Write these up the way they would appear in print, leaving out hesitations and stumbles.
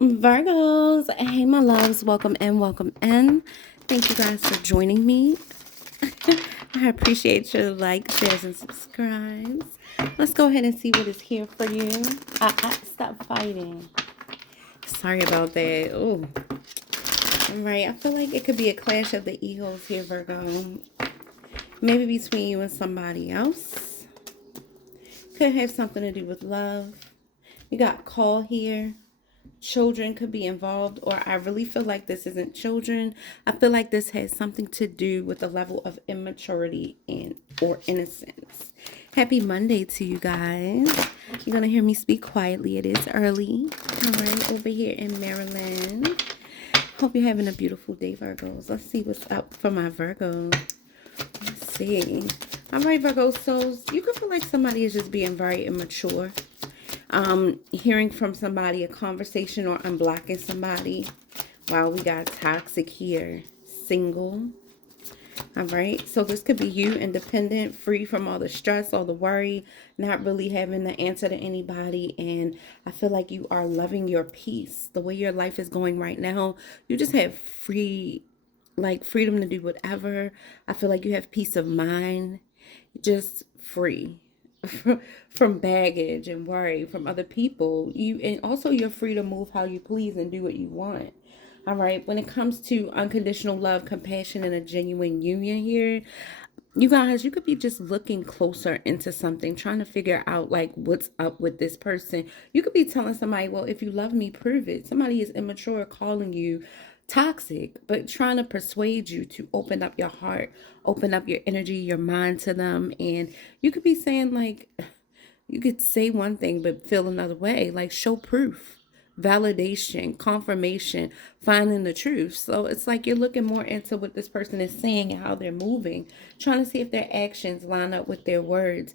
Virgos, hey my loves, welcome in, welcome in. Thank you guys for joining me. I appreciate your likes, shares, and subscribes. Let's go ahead and see what is here for you. Stop fighting. Sorry about that. Oh, all right. I feel like it could be a clash of the egos here, Virgo. Maybe between you and somebody else. Could have something to do with love. You got call here. Children could be involved, or I really feel like this isn't children. I feel like this has something to do with the level of immaturity and or innocence. Happy Monday to you guys. You're gonna hear me speak quietly. It is early. All right, over here in Maryland. Hope you're having a beautiful day, Virgos. Let's see what's up for my Virgo. Let's see. All right, Virgo. So you can feel like somebody is just being very immature. Hearing from somebody, a conversation, or unblocking somebody. Wow, we got toxic here. Single. All right. So this could be you, independent, free from all the stress, all the worry, not really having to answer to anybody. And I feel like you are loving your peace. The way your life is going right now, you just have freedom to do whatever. I feel like you have peace of mind, just free from baggage and worry from other people. And also you're free to move how you please and do what you want. All right. When it comes to unconditional love, compassion, and a genuine union here, you guys, you could be just looking closer into something, trying to figure out like what's up with this person. You could be telling somebody, well, if you love me, prove it. Somebody is immature calling you toxic, but trying to persuade you to open up your heart, open up your energy, your mind to them. And you could be saying like, you could say one thing but feel another way, like show proof, validation, confirmation, finding the truth. So it's like you're looking more into what this person is saying and how they're moving, trying to see if their actions line up with their words.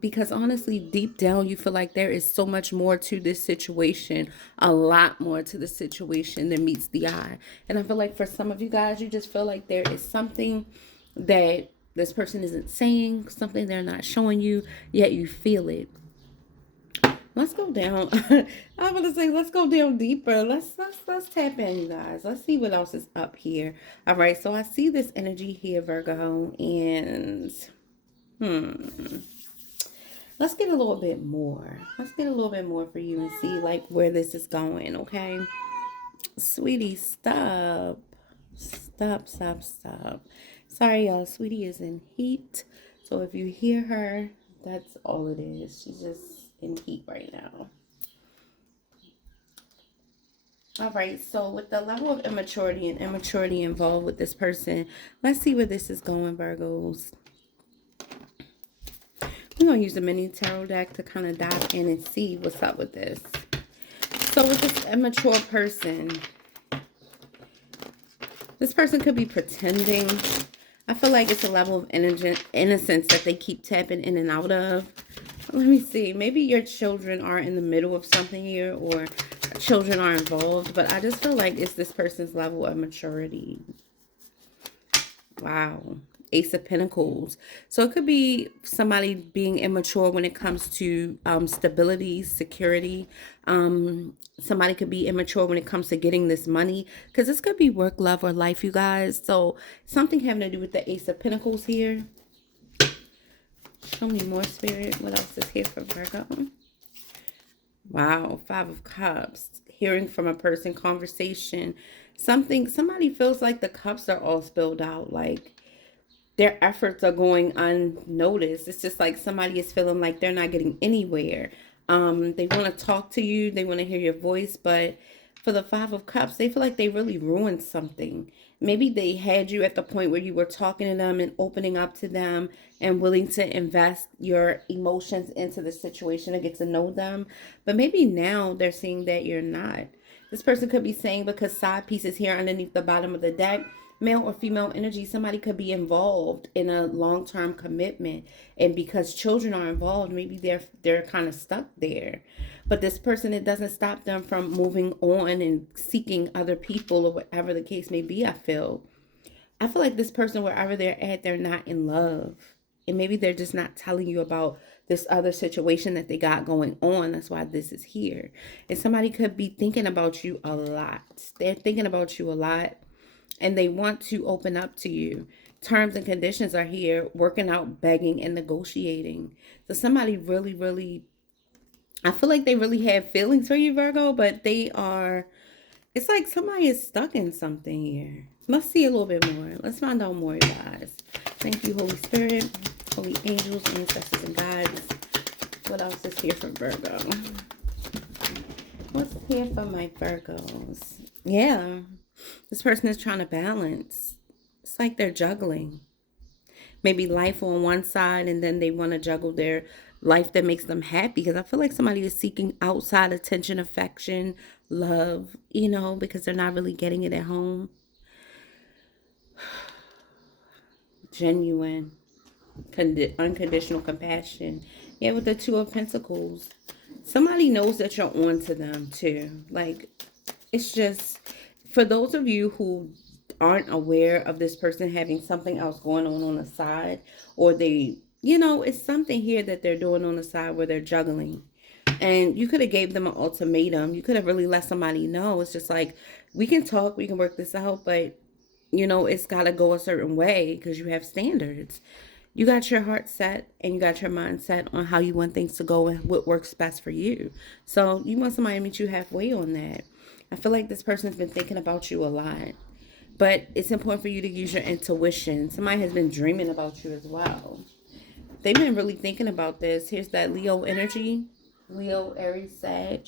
Because honestly, deep down, you feel like there is so much more to this situation, a lot more to the situation than meets the eye. And I feel like for some of you guys, you just feel like there is something that this person isn't saying, something they're not showing you, yet you feel it. Let's go down. I'm gonna say let's go down deeper. Let's tap in, you guys. Let's see what else is up here. All right, so I see this energy here, Virgo, and let's get a little bit more. Let's get a little bit more for you and see like where this is going, okay? Sweetie, stop. Stop. Sorry, y'all. Sweetie is in heat. So if you hear her, that's all it is. She's just in heat right now. All right, so with the level of immaturity and immaturity involved with this person, let's see where this is going, Virgos. We're going to use the mini tarot deck to kind of dive in and see what's up with this. So with this immature person, this person could be pretending. I feel like it's a level of innocence that they keep tapping in and out of. Let me see. Maybe your children are in the middle of something here, or children are involved. But I just feel like it's this person's level of maturity. Wow. Ace of Pentacles. So it could be somebody being immature when it comes to stability, security. Somebody could be immature when it comes to getting this money, because this could be work, love, or life, you guys. So something having to do with the Ace of Pentacles here. Show me more, Spirit. What else is here for Virgo? Wow. Five of Cups. Hearing from a person, conversation. Somebody feels like the cups are all spilled out. Like their efforts are going unnoticed. It's just like somebody is feeling like they're not getting anywhere. They want to talk to you. They want to hear your voice. But for the Five of Cups, they feel like they really ruined something. Maybe they had you at the point where you were talking to them and opening up to them and willing to invest your emotions into the situation to get to know them. But maybe now they're seeing that you're not. This person could be saying, because side pieces here underneath the bottom of the deck, male or female energy, somebody could be involved in a long-term commitment, and because children are involved, maybe they're kind of stuck there. But this person, it doesn't stop them from moving on and seeking other people or whatever the case may be. I feel like this person, wherever they're at, they're not in love, and maybe they're just not telling you about this other situation that they got going on. That's why this is here. And somebody could be thinking about you a lot. They're thinking about you a lot, and they want to open up to you. Terms and conditions are here, working out, begging, and negotiating. So somebody really, really, I feel like they really have feelings for you, Virgo, but they are, it's like somebody is stuck in something here. Let's see a little bit more. Let's find out more, guys. Thank you, Holy Spirit, holy angels, ancestors, and guides. What else is here for Virgo? What's here for my Virgos? Yeah, this person is trying to balance. It's like they're juggling. Maybe life on one side, and then they want to juggle their life that makes them happy. Because I feel like somebody is seeking outside attention, affection, love, because they're not really getting it at home. Genuine, unconditional compassion. Yeah, with the Two of Pentacles. Somebody knows that you're on to them too. Like, it's just, for those of you who aren't aware of this person having something else going on the side, or they, it's something here that they're doing on the side where they're juggling. And you could have gave them an ultimatum. You could have really let somebody know. It's just like, we can talk, we can work this out, but it's got to go a certain way because you have standards. You got your heart set and you got your mind set on how you want things to go and what works best for you. So you want somebody to meet you halfway on that. I feel like this person's been thinking about you a lot. But it's important for you to use your intuition. Somebody has been dreaming about you as well. They've been really thinking about this. Here's that Leo energy. Leo, Aries, Sag.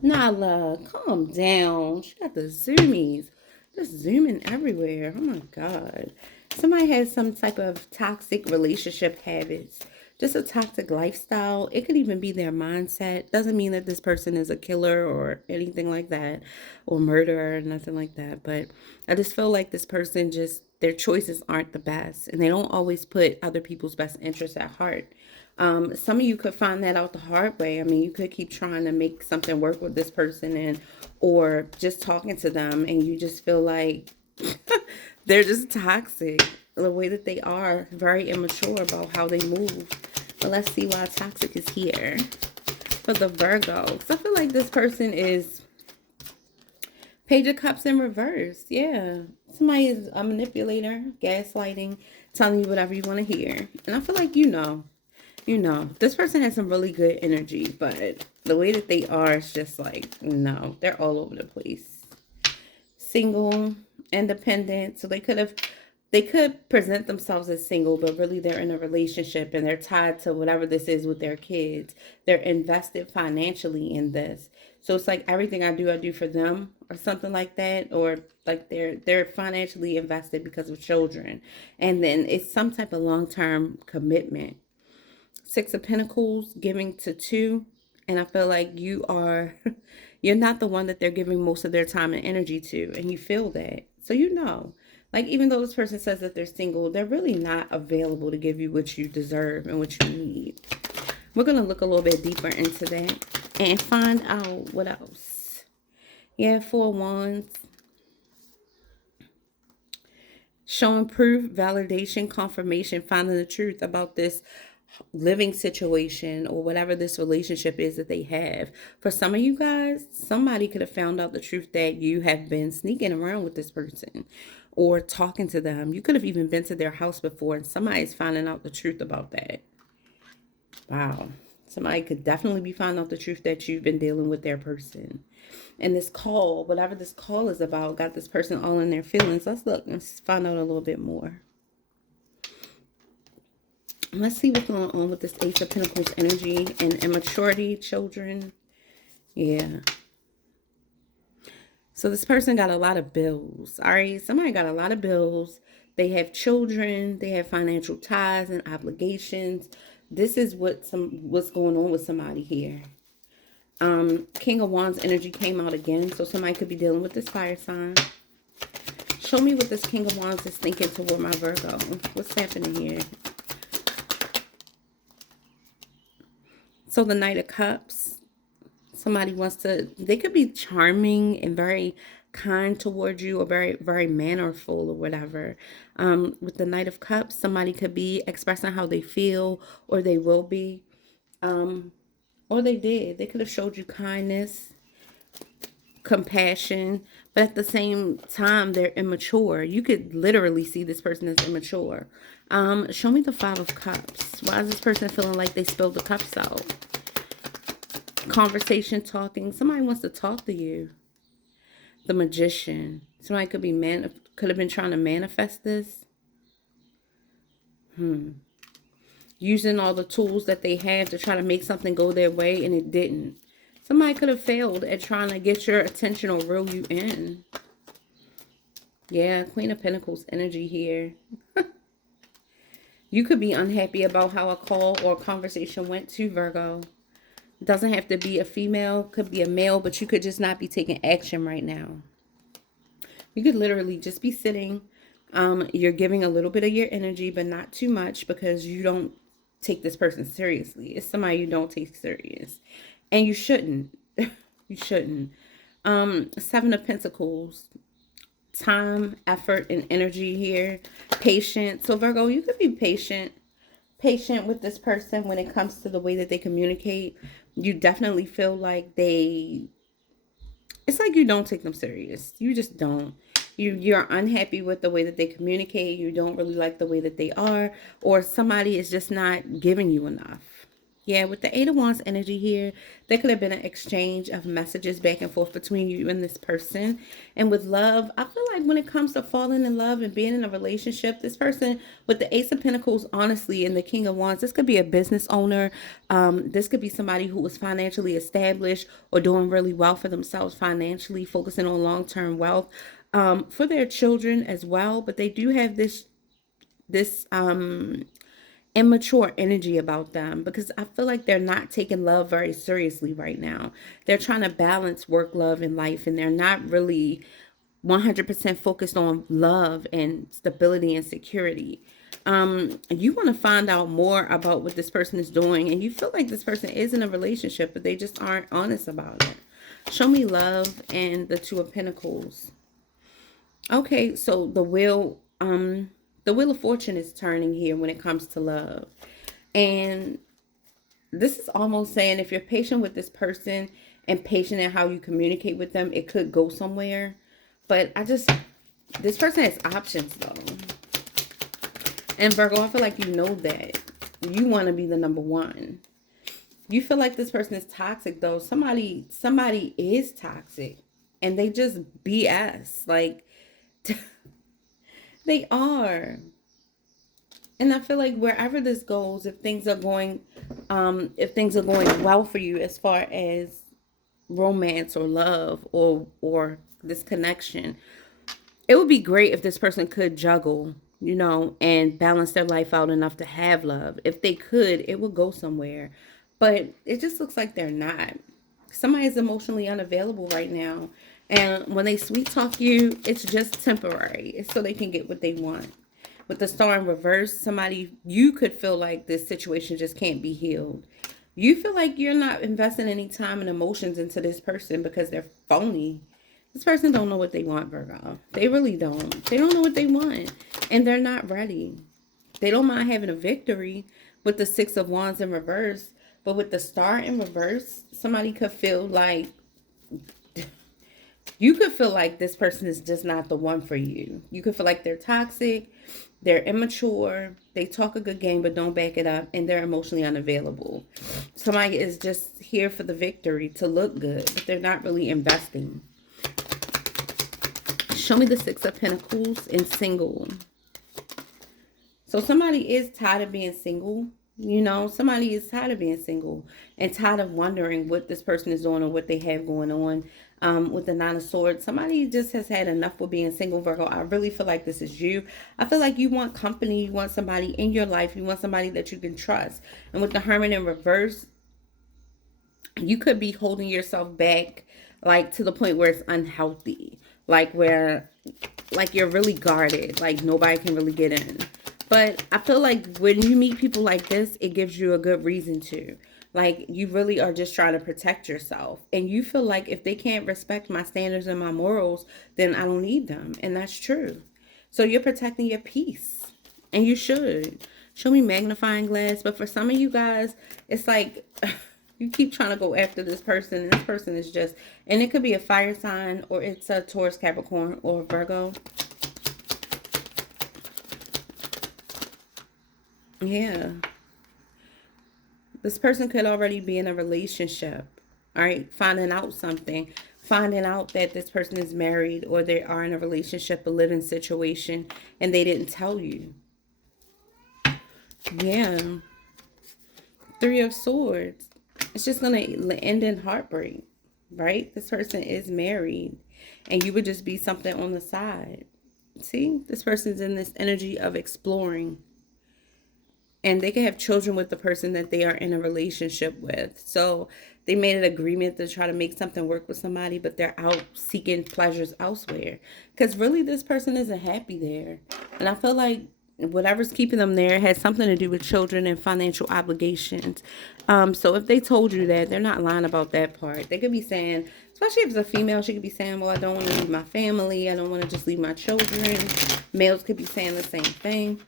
Nala, calm down. She got the zoomies. Just zooming everywhere. Oh my God. Somebody has some type of toxic relationship habits. Just a toxic lifestyle. It could even be their mindset. Doesn't mean that this person is a killer or anything like that, or murderer or nothing like that. But I just feel like this person their choices aren't the best, and they don't always put other people's best interests at heart. Some of you could find that out the hard way. I mean, you could keep trying to make something work with this person, or just talking to them, and you just feel like they're just toxic. The way that they are, very immature about how they move. But let's see why toxic is here for the Virgo. So I feel like this person is Page of Cups in reverse. Yeah. Somebody is a manipulator, gaslighting, telling you whatever you want to hear. And I feel like this person has some really good energy, but the way that they are is just like, no, they're all over the place. Single, independent. So they could present themselves as single, but really they're in a relationship and they're tied to whatever this is with their kids. They're invested financially in this. So it's like everything I do for them, or something like that, or like they're financially invested because of children. And then it's some type of long-term commitment. Six of Pentacles, giving to two. And I feel like you're not the one that they're giving most of their time and energy to. And you feel that. So like, even though this person says that they're single, they're really not available to give you what you deserve and what you need. We're going to look a little bit deeper into that and find out what else. Yeah, Four of Wands. Showing proof, validation, confirmation, finding the truth about this living situation or whatever this relationship is that they have. For some of you guys, somebody could have found out the truth that you have been sneaking around with this person or talking to them. You could have even been to their house before, and somebody's finding out the truth about that. Wow. Somebody could definitely be finding out the truth that you've been dealing with their person. And this call, whatever this call is about, got this person all in their feelings. Let's look and find out a little bit more. Let's see what's going on with this Ace of Pentacles energy and immaturity, children. Yeah. So this person got a lot of bills. All right. Somebody got a lot of bills. They have children. They have financial ties and obligations. This is what's going on with somebody here. King of Wands energy came out again. So somebody could be dealing with this fire sign. Show me what this King of Wands is thinking toward my Virgo. What's happening here? So the Knight of Cups, somebody they could be charming and very kind towards you, or very, very mannerful or whatever. With the Knight of Cups, somebody could be expressing how they feel, or they will be, or they did. They could have showed you kindness, compassion, but at the same time, they're immature. You could literally see this person as immature. Show me the Five of Cups. Why is this person feeling like they spilled the cups out? Conversation, talking. Somebody wants to talk to you. The Magician. Somebody could have been trying to manifest this. Using all the tools that they have to try to make something go their way, and it didn't. Somebody could have failed at trying to get your attention or reel you in. Yeah, Queen of Pentacles energy here. You could be unhappy about how a call or a conversation went to, Virgo. It doesn't have to be a female, could be a male, but you could just not be taking action right now. You could literally just be sitting. You're giving a little bit of your energy, but not too much, because you don't take this person seriously. It's somebody you don't take serious. And you shouldn't. You shouldn't. Seven of Pentacles. Time, effort, and energy here. Patient. So Virgo, you could be patient with this person when it comes to the way that they communicate. You definitely feel like it's like you don't take them serious. You just don't. You're unhappy with the way that they communicate. You don't really like the way that they are, or somebody is just not giving you enough. Yeah, with the Eight of Wands energy here, there could have been an exchange of messages back and forth between you and this person. And with love, I feel like when it comes to falling in love and being in a relationship, this person with the Ace of Pentacles, honestly, and the King of Wands, this could be a business owner. This could be somebody who was financially established or doing really well for themselves financially, focusing on long-term wealth for their children as well. But they do have this immature energy about them, because I feel like they're not taking love very seriously right now. They're trying to balance work, love, and life, and they're not really 100% focused on love and stability and security. You want to find out more about what this person is doing, and you feel like this person is in a relationship, but they just aren't honest about it. Show me love and the Two of Pentacles. Okay, so the Wheel of Fortune is turning here when it comes to love. And this is almost saying if you're patient with this person and patient in how you communicate with them, it could go somewhere. But this person has options though. And Virgo, I feel like you know that. You want to be the number one. You feel like this person is toxic though. Somebody is toxic. And they just BS. Like, they are. And I feel like wherever this goes, if things are going well for you as far as romance or love or this connection, it would be great if this person could juggle, and balance their life out enough to have love. If they could, it would go somewhere. But it just looks like they're not. Somebody is emotionally unavailable right now. And when they sweet talk you, it's just temporary. It's so they can get what they want. With the Star in reverse, you could feel like this situation just can't be healed. You feel like you're not investing any time and emotions into this person because they're phony. This person don't know what they want, Virgo. They really don't. They don't know what they want. And they're not ready. They don't mind having a victory with the Six of Wands in reverse. But with the Star in reverse, somebody could feel like, you could feel like this person is just not the one for you. You could feel like they're toxic, they're immature, they talk a good game but don't back it up, and they're emotionally unavailable. Somebody is just here for the victory, to look good, but they're not really investing. Show me the Six of Pentacles and single. So somebody is tired of being single. Somebody is tired of being single and tired of wondering what this person is doing or what they have going on. With the Nine of Swords, somebody just has had enough with being single, Virgo. I really feel like this is you. I feel like you want company. You want somebody in your life. You want somebody that you can trust. And with the Hermit in reverse, you could be holding yourself back, like to the point where it's unhealthy. Like you're really guarded. Like nobody can really get in. But I feel like when you meet people like this, it gives you a good reason to. Like, you really are just trying to protect yourself. And you feel like if they can't respect my standards and my morals, then I don't need them. And that's true. So you're protecting your peace. And you should. Show me magnifying glass. But for some of you guys, it's like you keep trying to go after this person. And this person is just, and it could be a fire sign, or it's a Taurus, Capricorn, or Virgo. Yeah. This person could already be in a relationship. All right. Finding out something. Finding out that this person is married, or they are in a relationship, a living situation, and they didn't tell you. Yeah. Three of Swords. It's just going to end in heartbreak, right? This person is married, and you would just be something on the side. See, this person's in this energy of exploring. And they can have children with the person that they are in a relationship with. So they made an agreement to try to make something work with somebody, but they're out seeking pleasures elsewhere. Because really, this person isn't happy there. And I feel like whatever's keeping them there has something to do with children and financial obligations. So if they told you that, they're not lying about that part. They could be saying, especially if it's a female, she could be saying, well, I don't want to leave my family. I don't want to just leave my children. Males could be saying the same thing.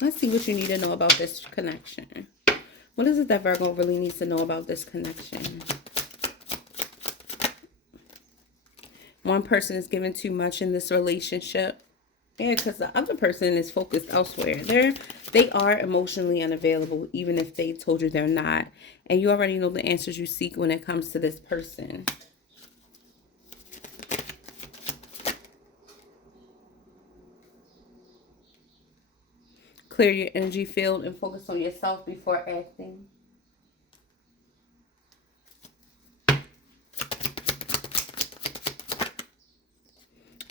Let's see what you need to know about this connection. What is it that Virgo really needs to know about this connection? One person is giving too much in this relationship. Yeah, because the other person is focused elsewhere. They are emotionally unavailable, even if they told you they're not. And you already know the answers you seek when it comes to this person. Clear your energy field and focus on yourself before acting.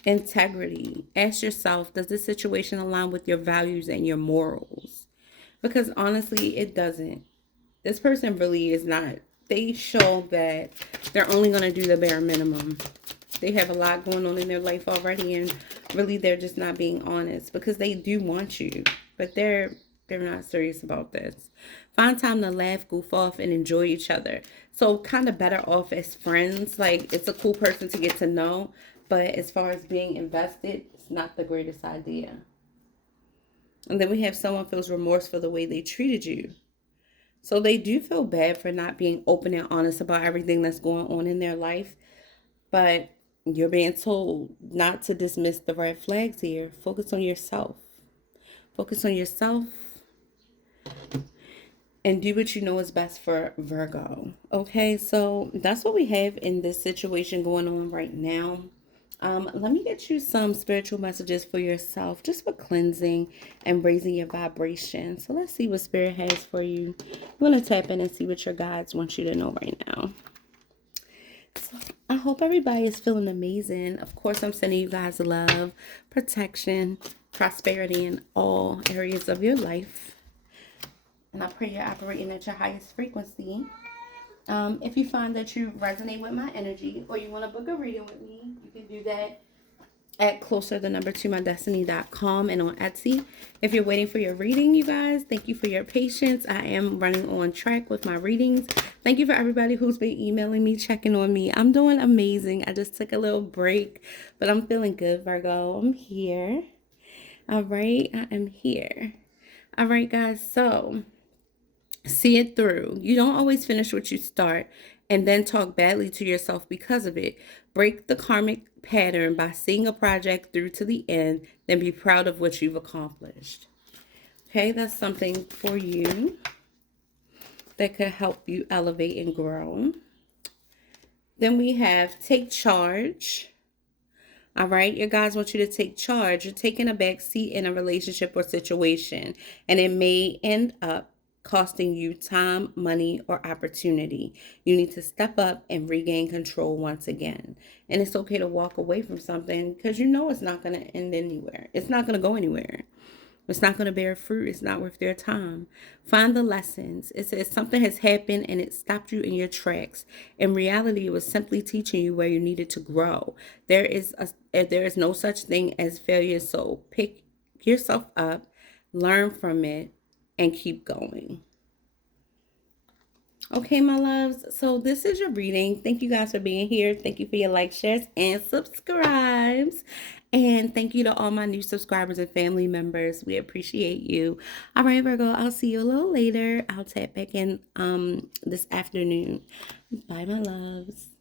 Integrity. Ask yourself, does this situation align with your values and your morals? Because honestly, it doesn't. This person really is not. They show that they're only going to do the bare minimum. They have a lot going on in their life already, and really they're just not being honest, because they do want you, but they're not serious about this. Find time to laugh, goof off, and enjoy each other. So kind of better off as friends. Like, it's a cool person to get to know, but as far as being invested, it's not the greatest idea. And then we have someone feels remorse for the way they treated you. So they do feel bad for not being open and honest about everything that's going on in their life. But you're being told not to dismiss the red flags here. Focus on yourself. Focus on yourself. And do what you know is best for Virgo. Okay, so that's what we have in this situation going on right now. Let me get you some spiritual messages for yourself, just for cleansing and raising your vibration. So let's see what Spirit has for you. I'm going to tap in and see what your guides want you to know right now. So I hope everybody is feeling amazing. Of course, I'm sending you guys love, protection, prosperity in all areas of your life. And I pray you're operating at your highest frequency. If you find that you resonate with my energy, or you want to book a reading with me, you can do that at Closer2MyDestinys.com and on Etsy. If you're waiting for your reading, you guys, thank you for your patience. I am running on track with my readings. Thank you for everybody who's been emailing me, checking on me. I'm doing amazing. I just took a little break, but I'm feeling good, Virgo. I'm here. All right, I am here. All right, guys, so see it through. You don't always finish what you start and then talk badly to yourself because of it. Break the karmic pattern by seeing a project through to the end, then be proud of what you've accomplished. Okay, that's something for you that could help you elevate and grow. Then we have take charge. All right, your guys want you to take charge. You're taking a back seat in a relationship or situation, and it may end up costing you time, money, or opportunity. You need to step up and regain control once again. And it's okay to walk away from something because you know it's not going to end anywhere. It's not going to go anywhere. It's not going to bear fruit. It's not worth their time. Find the lessons. It says something has happened and it stopped you in your tracks. In reality, it was simply teaching you where you needed to grow. There is no such thing as failure. So pick yourself up, learn from it, and keep going. Okay, my loves. So this is your reading. Thank you guys for being here. Thank you for your likes, shares, and subscribes. And thank you to all my new subscribers and family members. We appreciate you. All right, Virgo, I'll see you a little later. I'll tap back in this afternoon. Bye, my loves.